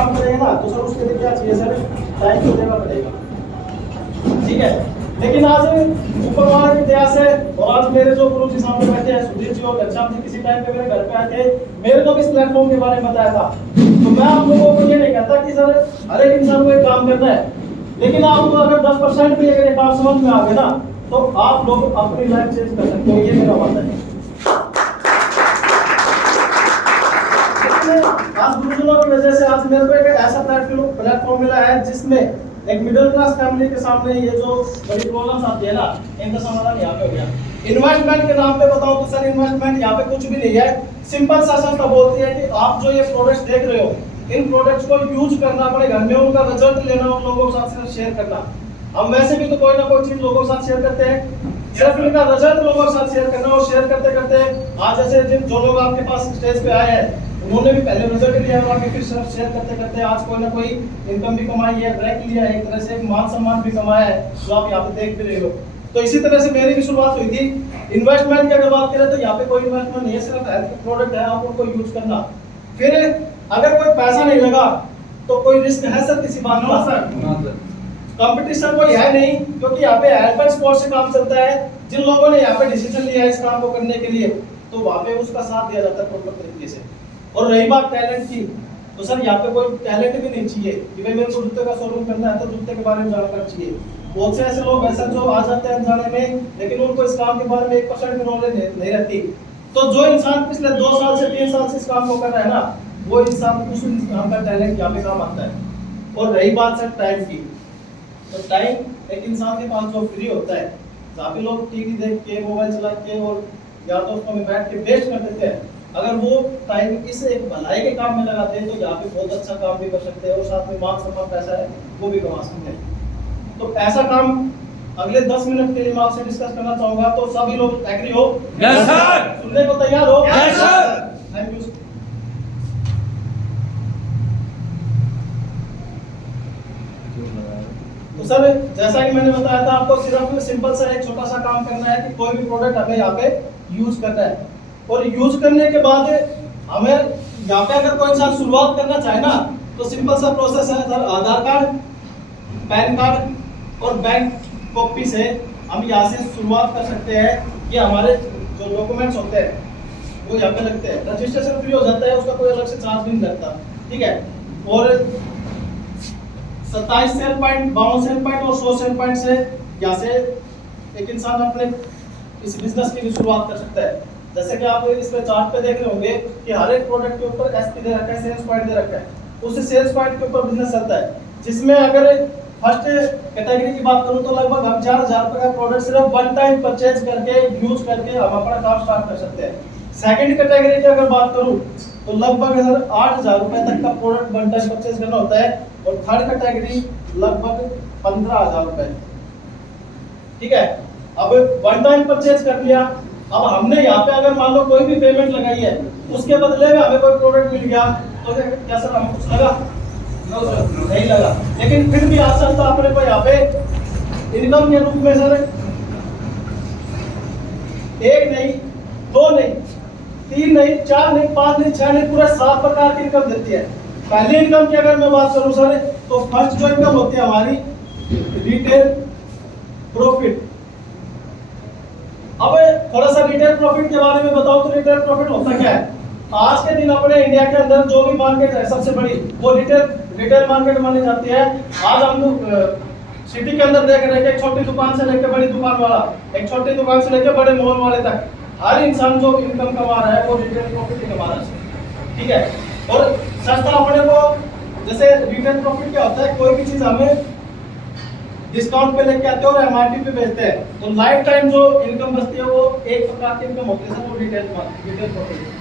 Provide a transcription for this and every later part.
काम करेगा ना, तो सर उसके लिए क्या चाहिए सर, टाइम तो देना पड़ेगा, ठीक है। लेकिन आज ऊपर वाले की दया से और आज मेरे जो गुरु जी सामने बैठे हैं, सुधीर जी और घनश्याम जी, किसी टाइम पे मेरे घर पे आए थे, मेरे को भी इस प्लेटफॉर्म के बारे में बताया था। तो मैं आप लोगों को ये नहीं कहता कि सर हर एक इंसान को एक काम करना है, लेकिन आपको अगर 10% भी अगर ये काम समझ में आ गया ना, तो आप लोग अपनी लाइफ चेंज कर सकते हो, ये मेरा वादा है। आज गुरुजनों की वजह से आज मेरे को एक ऐसा प्लेटफॉर्म मिला है जिसमें एक मिडिल क्लास फैमिली के सामने ये जो बड़ी प्रॉब्लम्स आती है ना, इनका समाधान यहाँ पे हो गया। इन्वेस्टमेंट के नाम पे बताओ तो सर इन्वेस्टमेंट यहाँ पे कुछ भी नहीं है। सिंपल सा संस्था बोलती है कि आप जो ये प्रोडक्ट्स देख रहे हो, इन प्रोडक्ट्स को यूज करना, अपने घर में उनका रिजल्ट लेना, उन लोगों के साथ शेयर करना। हम वैसे भी तो कोई ना कोई चीज लोगों के साथ शेयर करते हैं, सिर्फ इनका रिजल्ट लोगों के साथ शेयर करना, और शेयर करते करते आज जैसे जो लोग आपके पास स्टेज पे आए हैं, उन्होंने भी पहले रिजल्ट लिया और आगे फिर शेयर करते करते आज कोई ना कोई इनकम भी कमाई है, रैंक लिया है, एक तरह से मान सम्मान भी कमाया है, जो आप यहाँ पे देख भी रहे हो। तो इसी तरह से मेरी भी शुरुआत हुई थी। इन्वेस्टमेंट की अगर बात करें तो यहाँ पे कोई इन्वेस्टमेंट नहीं है, सिर्फ हेल्थ प्रोडक्ट है, आप उनको यूज करना। फिर अगर कोई पैसा नहीं लगा तो कोई रिस्क है सर किसी बात का? सर कंपटीशन कोई है नहीं, क्योंकि यहाँ पे हेल्प एंड सपोर्ट से काम चलता है। जिन लोगों ने यहाँ पे डिसीजन लिया है इस काम को करने के लिए, तो वहाँ पे उसका साथ दिया जाता है प्रॉपर तरीके से। और रही बात टैलेंट की, तो सर यहाँ पे कोई टैलेंट भी नहीं चाहिए कि भाई मेरे को जूते का शोरूम करना है तो जूते के बारे में जानकारी चाहिए। बहुत से ऐसे लोग ऐसा जो आ जाते हैं अनजाने में, लेकिन उनको इस काम के बारे में 1% भी नॉलेज नहीं रहती। तो जो इंसान पिछले 2 साल से 3 साल से इस काम को कर रहा है ना, वो इंसान उस इंसान का टैलेंट यहाँ पे काम आता है। और रही बात सर टाइम की, तो टाइम एक इंसान के पास जो फ्री होता है, जहाँ पे लोग टीवी देख के, मोबाइल चला के और यार दोस्तों में बैठ के वेस्ट कर देते हैं, अगर वो टाइम इस एक भलाई के काम में लगाते हैं तो यहाँ पे बहुत अच्छा काम भी कर सकते हैं और साथ में मान सम्मान पैसा है वो भी कमा सकते हैं। तो ऐसा काम अगले 10 मिनट के लिए मैं आपसे डिस्कस करना चाहूंगा, तो सभी लोग एग्री हो? Yes sir. सुनने को तैयार हो? Yes sir. Thank you. तो सर जैसा कि मैंने बताया था आपको, सिर्फ सिंपल सा एक छोटा सा काम करना है कि कोई भी प्रोडक्ट हमें यहाँ पे यूज करना है, और यूज करने के बाद हमें यहाँ पे अगर कोई इंसान शुरुआत करना चाहे ना, तो सिंपल सा प्रोसेस है सर, आधार कार्ड, पैन कार्ड और बैंक कॉपी से हम यहाँ से शुरुआत कर सकते हैं। ये हमारे जो डॉक्यूमेंट्स होते हैं वो यहाँ पे लगते हैं, रजिस्ट्रेशन फ्री हो जाता है, उसका कोई अलग से चार्ज भी नहीं लगता, ठीक है। और 27 सेल पॉइंट, 52 सेल पॉइंट और 100 सेल पॉइंट से यहाँ से एक इंसान अपने इस बिजनेस की भी शुरुआत कर सकता है। जैसे कि आप इस पे चार्ट पे देख रहे होंगे कि हर एक प्रोडक्ट के ऊपर एसपी दे रखा है, सेल्स पॉइंट दे रखा है, उस सेल्स पॉइंट के ऊपर बिजनेस चलता है। जिसमें अगर फर्स्ट कैटेगरी की बात करूं तो लगभग हम 4000 रुपए का प्रोडक्ट सिर्फ वन टाइम परचेज करके, यूज करके हम अपना काम स्टार्ट कर सकते हैं। सेकंड कैटेगरी की अगर बात करूं तो लगभग 8000 रुपए तक का प्रोडक्ट वन टाइम परचेज करना होता है, और थर्ड कैटेगरी लगभग 15000 रुपए, ठीक है। अब वन टाइम परचेज कर लिया, अब हमने यहाँ पे अगर मान लो कोई भी पेमेंट लगाई है, उसके बदले में हमें कोई प्रोडक्ट मिल गया, तो क्या सर हमें कुछ लगा? नहीं लगा। लेकिन फिर भी आज तो अपने को यहाँ पे इनकम के रूप में सर 1 नहीं, 2 नहीं, 3 नहीं, 4 नहीं, 5 नहीं, 6 नहीं, पूरे 7 प्रकार की इनकम देती है। पहली इनकम की अगर मैं बात करूं सर, तो फर्स्ट जो इनकम होती है हमारी रिटेल प्रॉफिट। अब थोड़ा सा रिटेल प्रॉफिट के बारे में बताओ तो रिटेल प्रॉफिट होता क्या है? आज के दिन अपने इंडिया के अंदर जो भी मार्केट है सबसे बड़ी, वो रिटेल मार्केट मानी जाती है। आज हम लोग सिटी के अंदर देख रहे हैं कि एक छोटी दुकान से लेकर बड़ी दुकान वाला, एक छोटी दुकान से लेकर बड़े मॉल वाले तक, हर इंसान जो इनकम कमा रहा है वो रिटेल प्रॉफिट ही कमा रहा है, ठीक है। और सस्ता अपने को, जैसे रिटेल प्रॉफिट क्या होता है, कोई भी चीज हमें डिस्काउंट पे लेके आते हैं और एमआरपी पे बेचते हैं, तो लाइफ टाइम जो इनकम बचती है वो एक प्रकार की इनकम होती है सर, वो रिटेल प्रॉफिट।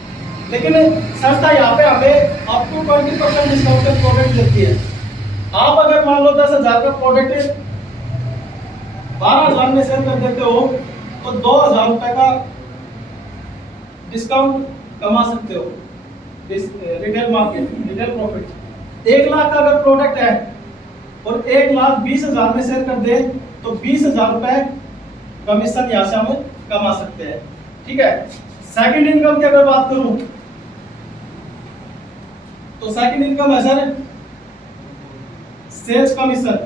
लेकिन संस्था यहाँ पे हमें अप टू 20% डिस्काउंट पे प्रोडक्ट देती है। आप अगर मान लो 10,000 का प्रोडक्ट 12,000 में सेल कर देते हो, तो 2,000 रुपए का डिस्काउंट कमा सकते हो retail market, retail profit. 1 lakh का अगर प्रोडक्ट है और 1,20,000 में सेल कर दे, तो 20,000 रुपए कमीशन यहाँ से हम कमा सकते हैं, ठीक है। सेकंड इनकम की अगर बात करूं तो सेकंड इनकम है सर सेल्स कमीशन,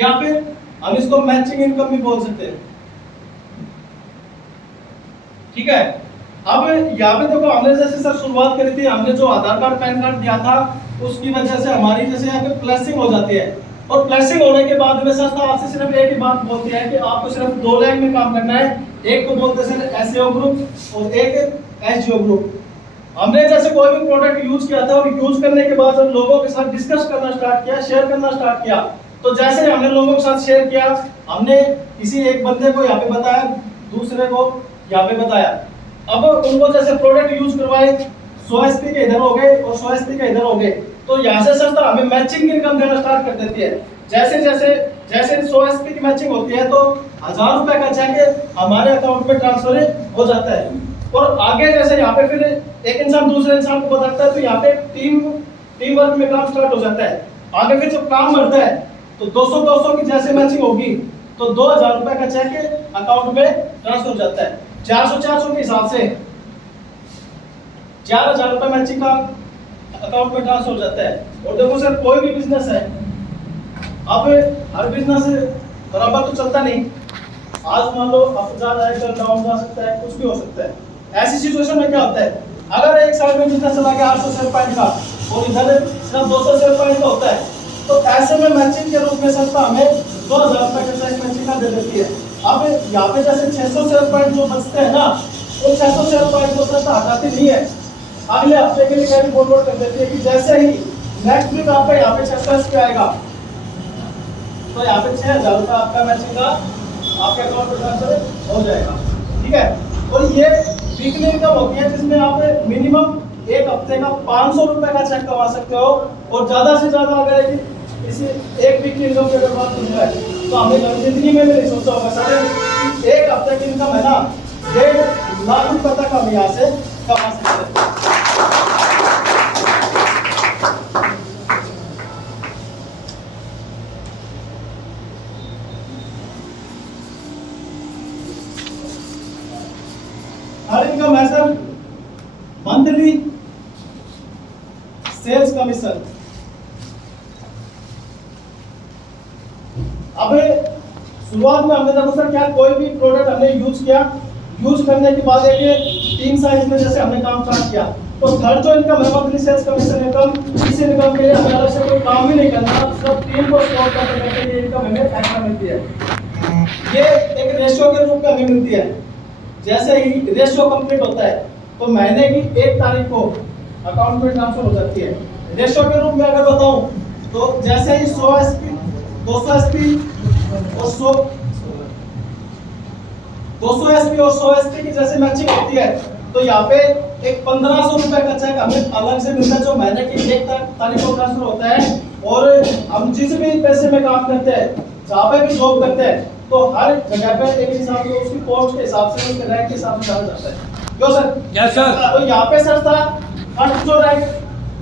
या फिर हम इसको मैचिंग इनकम भी बोल सकते हैं। ठीक है, अब यहाँ पे देखो हमने जैसे सर शुरुआत करी थी, हमने जो आधार कार्ड पैन कार्ड दिया था उसकी वजह से हमारी जैसे यहाँ पे प्लसिंग हो जाती है, और प्लसिंग होने के बाद में संस्था आपसे सिर्फ एक ही बात बोलती है कि आपको सिर्फ 2 लाख में काम करना है। एक को बोलते हैं एसईओ ग्रुप और एक एसजीओ ग्रुप। हमने जैसे कोई भी प्रोडक्ट यूज किया था और यूज करने के बाद जब लोगों के साथ डिस्कस करना स्टार्ट किया, शेयर करना स्टार्ट किया, तो जैसे हमने लोगों के साथ शेयर किया, हमने किसी एक बंदे को यहाँ पे बताया, दूसरे को यहाँ पे बताया, अब उनको जैसे प्रोडक्ट यूज करवाए, 100 एसपी के इधर हो गए और 100 एसपी के इधर हो गए, तो यहाँ से संस्था हमें मैचिंग इनकम देना स्टार्ट कर देती है। जैसे जैसे जैसे 100 एसपी की मैचिंग होती है तो 1000 रुपए का चेक हमारे अकाउंट में ट्रांसफर हो जाता है, और आगे जैसे यहाँ पे फिर एक इंसान दूसरे इंसान को बताता है, तो यहाँ पे टीम वर्क में काम स्टार्ट हो जाता है। आगे फिर जब काम बढ़ता है तो 200 की जैसे मैचिंग होगी तो 2000 रुपए का चेक अकाउंट में ट्रांसफर हो जाता है। 400 के हिसाब से 4000 रुपए मैचिंग का अकाउंट में ट्रांसफर हो जाता है। और देखो सर, कोई भी बिजनेस है, अब हर बिजनेस बराबर तो चलता नहीं, आज मान लो अप जा रहा है, कल डाउन जा सकता है, कुछ भी हो सकता है। ऐसी सिचुएशन में क्या होता है, अगर एक साल में बिजनेस चला गया 800 सेल पॉइंट का और इधर सिर्फ 200 सेल पॉइंट का होता है, तो ऐसे में मैचिंग के रूप में संस्था हमें 2000 रुपए का चेक मैचिंग का दे देती है। अब यहाँ पे जैसे 600 सेल पॉइंट जो बचते हैं ना, वो 600 सेल पॉइंट को संस्था हटाती नहीं है, अगले हफ्ते के लिए कैरी फॉरवर्ड कर देती है कि जैसे ही नेक्स्ट वीक आपका यहाँ पे 600 पे आएगा तो यहाँ पे 6000 रुपए आपका मैचिंग का आपके अकाउंट में ट्रांसफर हो जाएगा। ठीक है, और ये वीकली इनकम होती है जिसमें आप मिनिमम एक हफ्ते का 500 रुपए का चेक कमा सकते हो, और ज्यादा से ज्यादा अगर इसी एक वीक की इनकम की अगर बात की जाए तो हमने कभी जिंदगी में भी नहीं सोचा होगा सर, एक हफ्ते की इनकम है ना 1.5 लाख रुपए तक हम यहाँ से कमा सकते हैं। हर इनकम है सर मंथली सेल्स कमीशन। अब शुरुआत में हमने देखो सर क्या कोई भी प्रोडक्ट हमने यूज किया, यूज करने के बाद एक टीम साइज में जैसे हमने काम स्टार्ट किया, तो थर्ड जो इनकम है मंथली सेल्स कमीशन इनकम, इस इनकम के लिए हमें अलग से कोई काम भी नहीं करना, सब टीम को सपोर्ट करने के लिए इनकम हमें एक्स्ट्रा मिलती है। ये एक रेशियो के रूप में हमें मिलती है। जैसे ही रेशियो कंप्लीट होता है तो महीने की 1 तारीख को अकाउंट में ट्रांसफर हो जाती है। रेशियो के रूप में अगर बताऊं तो जैसे ही 100 एसपी 200 एसपी और 200 एसपी और 100 एसपी की जैसे मैचिंग होती है, तो यहाँ पे एक 1500 रुपए का चेक हमें अलग से मिलता है जो महीने की 1 तारीख को ट्रांसफर होता है। और हम जिस भी पैसे में काम करते हैं, जहाँ पे भी जॉब करते हैं, तो हर जगह पे एक इंसान को उसकी पोस्ट के हिसाब से, उसके रैंक के हिसाब से डाला जाता है। क्यों सर? Yes sir. तो यहाँ पे सर था फर्स्ट जो रैंक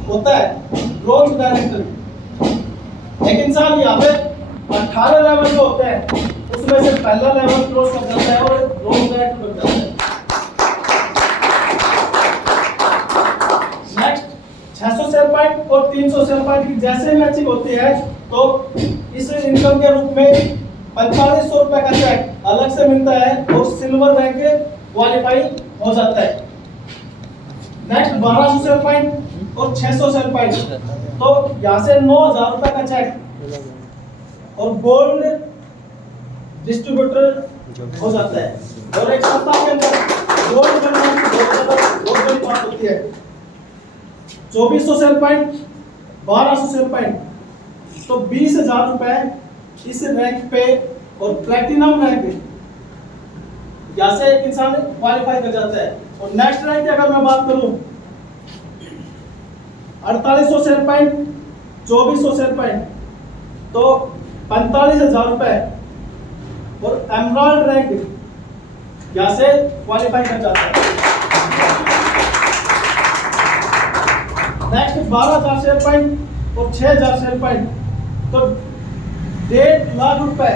होता है ग्रोथ डायरेक्टर। एक इंसान यहाँ पे 18 लेवल जो होते हैं उसमें से पहला लेवल क्रॉस कर जाता है और ग्रोथ डायरेक्टर बन जाता है। नेक्स्ट 600 सेल पॉइंट और 300 सेल पॉइंट की जैसे मैचिंग होती है तो इस इनकम के रूप में 4500 रुपए का चेक अलग से मिलता है और सिल्वर रैंक क्वालिफाई हो जाता है। नेक्स्ट 1200 सेल पॉइंट और 600 सेल पॉइंट, तो यहाँ से 9000 रुपए का चेक और गोल्ड डिस्ट्रीब्यूटर हो जाता है। और एक संस्था के अंदर गोल्ड बनने की बहुत बड़ी बात होती है। 2400 सेल पॉइंट 1200 सेल पॉइंट, तो 20000 रुपए इस रैंक पे और प्लैटिनम रैंक यहाँ से एक इंसान क्वालिफाई कर जाता है। और नेक्स्ट रैंक की अगर मैं बात करूं 4800 सेल पॉइंट 2400 सेल पॉइंट, तो 45000 रुपए और एमराल्ड रैंक यहाँ से क्वालिफाई कर जाता है। नेक्स्ट 12000 सेल पॉइंट और 6000 सेल पॉइंट, तो 1.5 लाख रुपए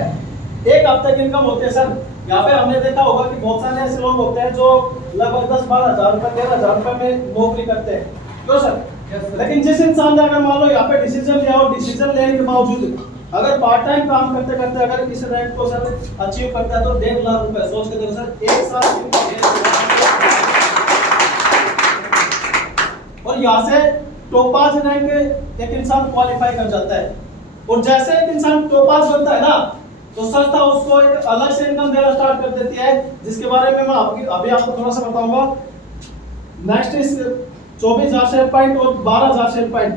एक हफ्ते की इनकम होती है सर। यहाँ पे हमने देखा होगा कि बहुत सारे ऐसे लोग होते हैं जो लगभग 10-12 हजार रुपए 13,000 रुपए में नौकरी करते हैं। क्यों सर? लेकिन जिस इंसान ने अगर मान लो यहाँ पे डिसीजन लिया हो, डिसीजन लेने के बावजूद अगर पार्ट टाइम काम करते करते अगर इस रैंक को सर अचीव करता है तो 1.5 लाख रुपए सोच के देखो सर, एक साल और यहाँ से टॉपाज रैंक एक इंसान क्वालिफाई कर जाता है। और जैसे एक इंसान टॉपाज बनता है ना तो संस्था उसको एक अलग से इनकम देना स्टार्ट कर देती है, जिसके बारे में मैं अभी आपको थोड़ा सा बताऊंगा। नेक्स्ट इस 24,000 शेयर पॉइंट और 12,000 शेयर पॉइंट,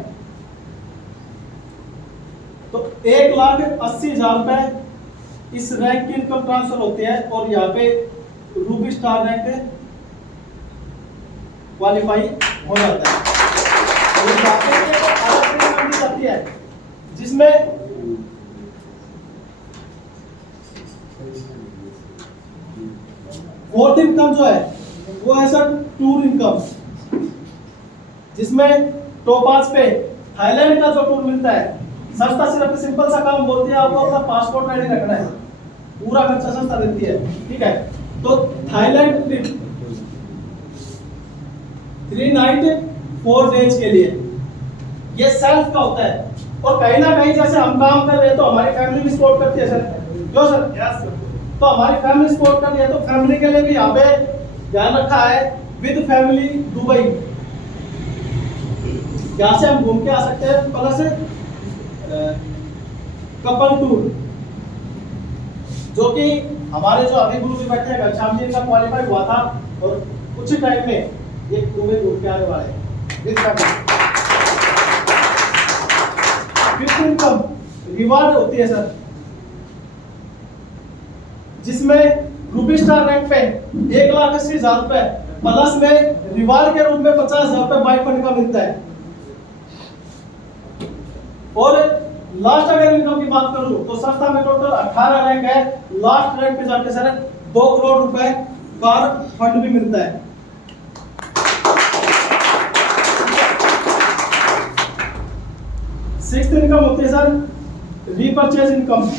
तो 1,80,000 रुपए इस रैंक की इनकम ट्रांसफर होती है और यहाँ पे रूबी स्टार रैंक क्वालिफाई हो जाता है। और यहाँ पे एक अलग इनकम दी जाती है जिसमें फोर्थ इनकम जो है वो है सर टूर इनकम, जिसमें टॉपाज पे थाईलैंड का जो टूर मिलता है, संस्था सिर्फ सिंपल सा काम बोलती है आपको अपना पासपोर्ट रेडी रखना है, पूरा खर्चा संस्था देती है, ठीक है। तो थाईलैंड ट्रिप 3 नाइट 4 डेज के लिए ये सेल्फ का होता है। और कहीं ना कहीं जैसे हम काम कर रहे हैं तो हमारी फैमिली भी सपोर्ट करती है सर, क्यों सर? Yes sir. तो हमारी फैमिली सपोर्ट कर रही है तो फैमिली के लिए भी यहाँ पे ध्यान रखा है विद फैमिली दुबई, यहाँ से हम घूम के आ सकते हैं। प्लस कपल टूर जो कि हमारे जो अभी गुरु जी बैठे हैं घनश्याम जी का क्वालिफाई हुआ था और कुछ टाइम में ये दुबई घूम के आने वाले हैं with family. Fifth income reward होती है सर, जिसमें रूबी स्टार रैंक पे 1,80,000 रुपए प्लस में रिवार्ड के रूप में 50,000 रुपए बाइक फंड का मिलता है। और लास्ट अगर इनकम की बात करूं तो संस्था में टोटल 18 रैंक है, लास्ट रैंक पे जाके सर 2 करोड़ रुपए कार फंड भी मिलता है। सिक्स्थ इनकम होती है sir repurchase income,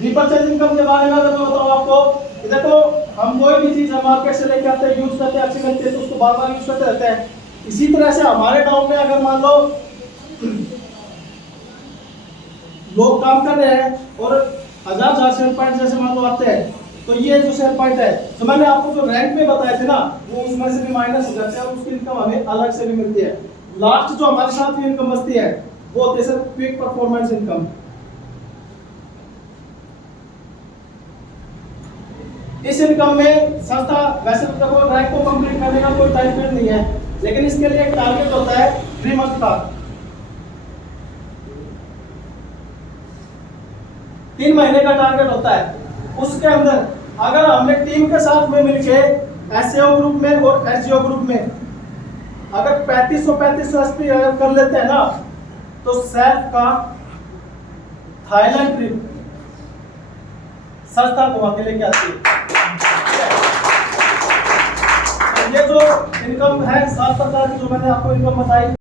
repurchase income के बारे में अगर मैं बताऊं आपको, देखो हम कोई भी चीज मार्केट से लेके आते हैं, यूज करते हैं, अच्छी लगती है तो उसको बार बार यूज करते रहते हैं। इसी तरह से हमारे गांव में अगर मान लो लोग काम कर रहे हैं और 1,000 शेयर पॉइंट जैसे मान लो आते हैं, तो ये जो शेयर पॉइंट है तो मैंने आपको जो रैंक में बताए थे ना वो उसमें से भी माइनस हो जाते हैं और उसकी इनकम हमें अलग से भी मिलती है। लास्ट जो हमारे साथ की इनकम बचती है वो होती है सर क्विक परफॉर्मेंस इनकम। इस इनकम में संस्था वैसे तो देखो रैंक को कंप्लीट करने का कोई टाइम पीरियड नहीं है, लेकिन इसके लिए एक टारगेट होता है 3 मंथ का, 3 महीने का टारगेट होता है। उसके अंदर अगर हमने टीम के साथ में मिलके एसएओ ग्रुप में और एसजीओ ग्रुप में अगर 3500 एसपी अगर कर लेते हैं ना तो सेल्फ का थाईलैंड ट्रिप संस्था को आके लेके आती है। ये जो इनकम है 7 प्रकार की जो मैंने आपको इनकम बताई।